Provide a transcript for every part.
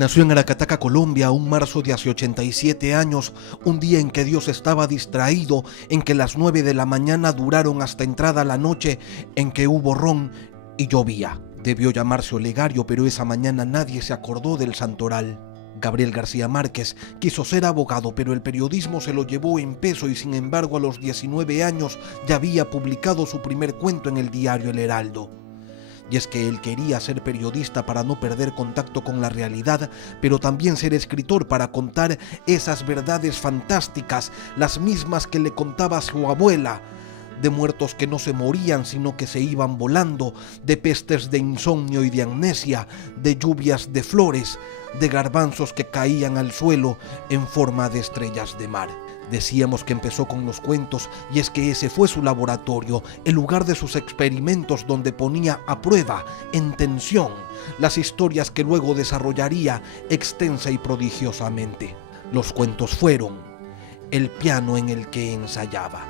Nació en Aracataca, Colombia, un marzo de hace 87 años, un día en que Dios estaba distraído, en que las 9 de la mañana duraron hasta entrada la noche, en que hubo ron y llovía. Debió llamarse Olegario, pero esa mañana nadie se acordó del santoral. Gabriel García Márquez quiso ser abogado, pero el periodismo se lo llevó en peso y sin embargo a los 19 años ya había publicado su primer cuento en el diario El Heraldo. Y es que él quería ser periodista para no perder contacto con la realidad, pero también ser escritor para contar esas verdades fantásticas, las mismas que le contaba su abuela, de muertos que no se morían sino que se iban volando, de pestes de insomnio y de amnesia, de lluvias de flores, de garbanzos que caían al suelo en forma de estrellas de mar. Decíamos que empezó con los cuentos y es que ese fue su laboratorio, el lugar de sus experimentos donde ponía a prueba, en tensión, las historias que luego desarrollaría extensa y prodigiosamente. Los cuentos fueron el piano en el que ensayaba.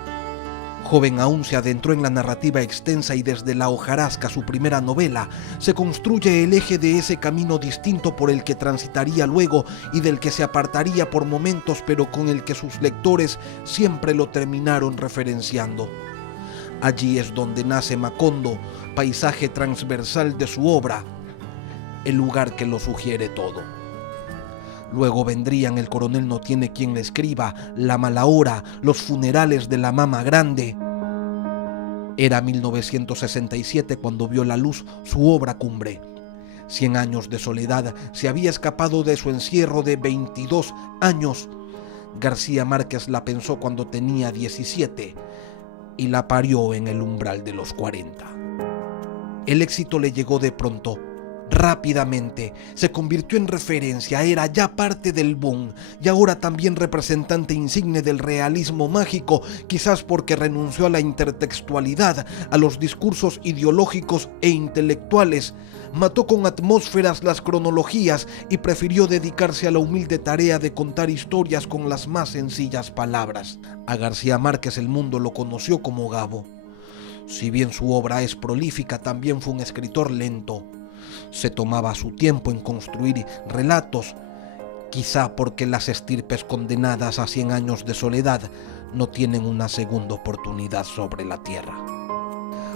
Joven aún se adentró en la narrativa extensa y desde La hojarasca, su primera novela, se construye el eje de ese camino distinto por el que transitaría luego y del que se apartaría por momentos, pero con el que sus lectores siempre lo terminaron referenciando. Allí es donde nace Macondo, paisaje transversal de su obra, el lugar que lo sugiere todo. Luego vendrían El coronel no tiene quien le escriba, La mala hora, Los funerales de la mama grande. Era 1967 cuando vio la luz su obra cumbre. 100 años de soledad se había escapado de su encierro de 22 años. García Márquez la pensó cuando tenía 17 y la parió en el umbral de los 40. El éxito le llegó de pronto. Rápidamente se convirtió en referencia, era ya parte del boom y ahora también representante insigne del realismo mágico, quizás porque renunció a la intertextualidad, a los discursos ideológicos e intelectuales, mató con atmósferas las cronologías y prefirió dedicarse a la humilde tarea de contar historias con las más sencillas palabras. A García Márquez el mundo lo conoció como Gabo. Si bien su obra es prolífica, también fue un escritor lento. Se tomaba su tiempo en construir relatos, quizá porque las estirpes condenadas a 100 años de soledad no tienen una segunda oportunidad sobre la tierra.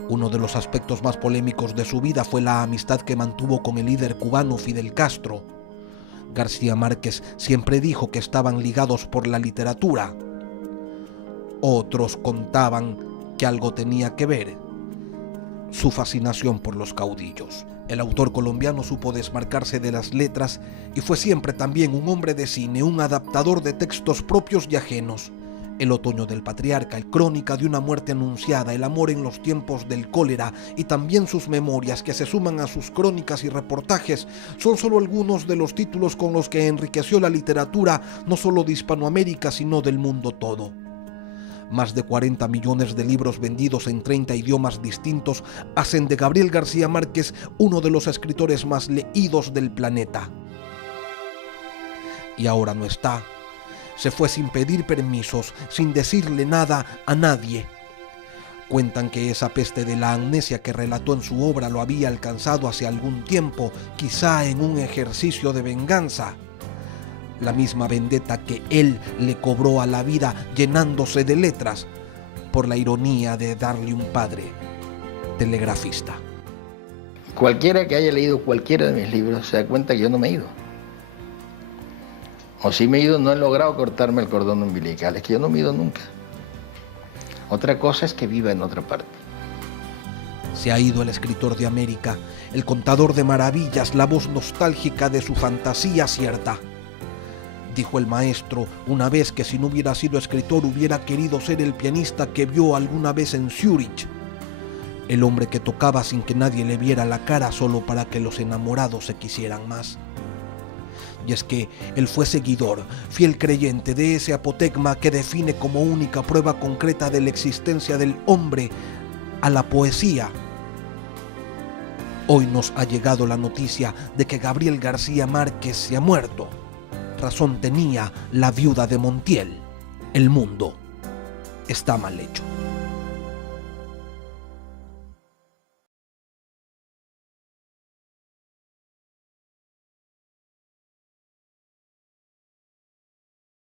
Uno de los aspectos más polémicos de su vida fue la amistad que mantuvo con el líder cubano Fidel Castro. García Márquez siempre dijo que estaban ligados por la literatura. Otros contaban que algo tenía que ver su fascinación por los caudillos. El autor colombiano supo desmarcarse de las letras y fue siempre también un hombre de cine, un adaptador de textos propios y ajenos. El otoño del patriarca, el crónica de una muerte anunciada, el amor en los tiempos del cólera y también sus memorias que se suman a sus crónicas y reportajes son solo algunos de los títulos con los que enriqueció la literatura no solo de Hispanoamérica sino del mundo todo. Más de 40 millones de libros vendidos en 30 idiomas distintos hacen de Gabriel García Márquez uno de los escritores más leídos del planeta. Y ahora no está. Se fue sin pedir permisos, sin decirle nada a nadie. Cuentan que esa peste de la amnesia que relató en su obra lo había alcanzado hace algún tiempo, quizá en un ejercicio de venganza. La misma vendetta que él le cobró a la vida llenándose de letras por la ironía de darle un padre telegrafista. Cualquiera que haya leído cualquiera de mis libros se da cuenta que yo no me he ido. O si me he ido, no he logrado cortarme el cordón umbilical, es que yo no me he ido nunca. Otra cosa es que viva en otra parte. Se ha ido el escritor de América, el contador de maravillas, la voz nostálgica de su fantasía cierta. Dijo el maestro una vez que si no hubiera sido escritor hubiera querido ser el pianista que vio alguna vez en Zúrich, el hombre que tocaba sin que nadie le viera la cara solo para que los enamorados se quisieran más. Y es que él fue seguidor, fiel creyente de ese apotegma que define como única prueba concreta de la existencia del hombre a la poesía. Hoy nos ha llegado la noticia de que Gabriel García Márquez se ha muerto. Razón tenía la viuda de Montiel. El mundo está mal hecho.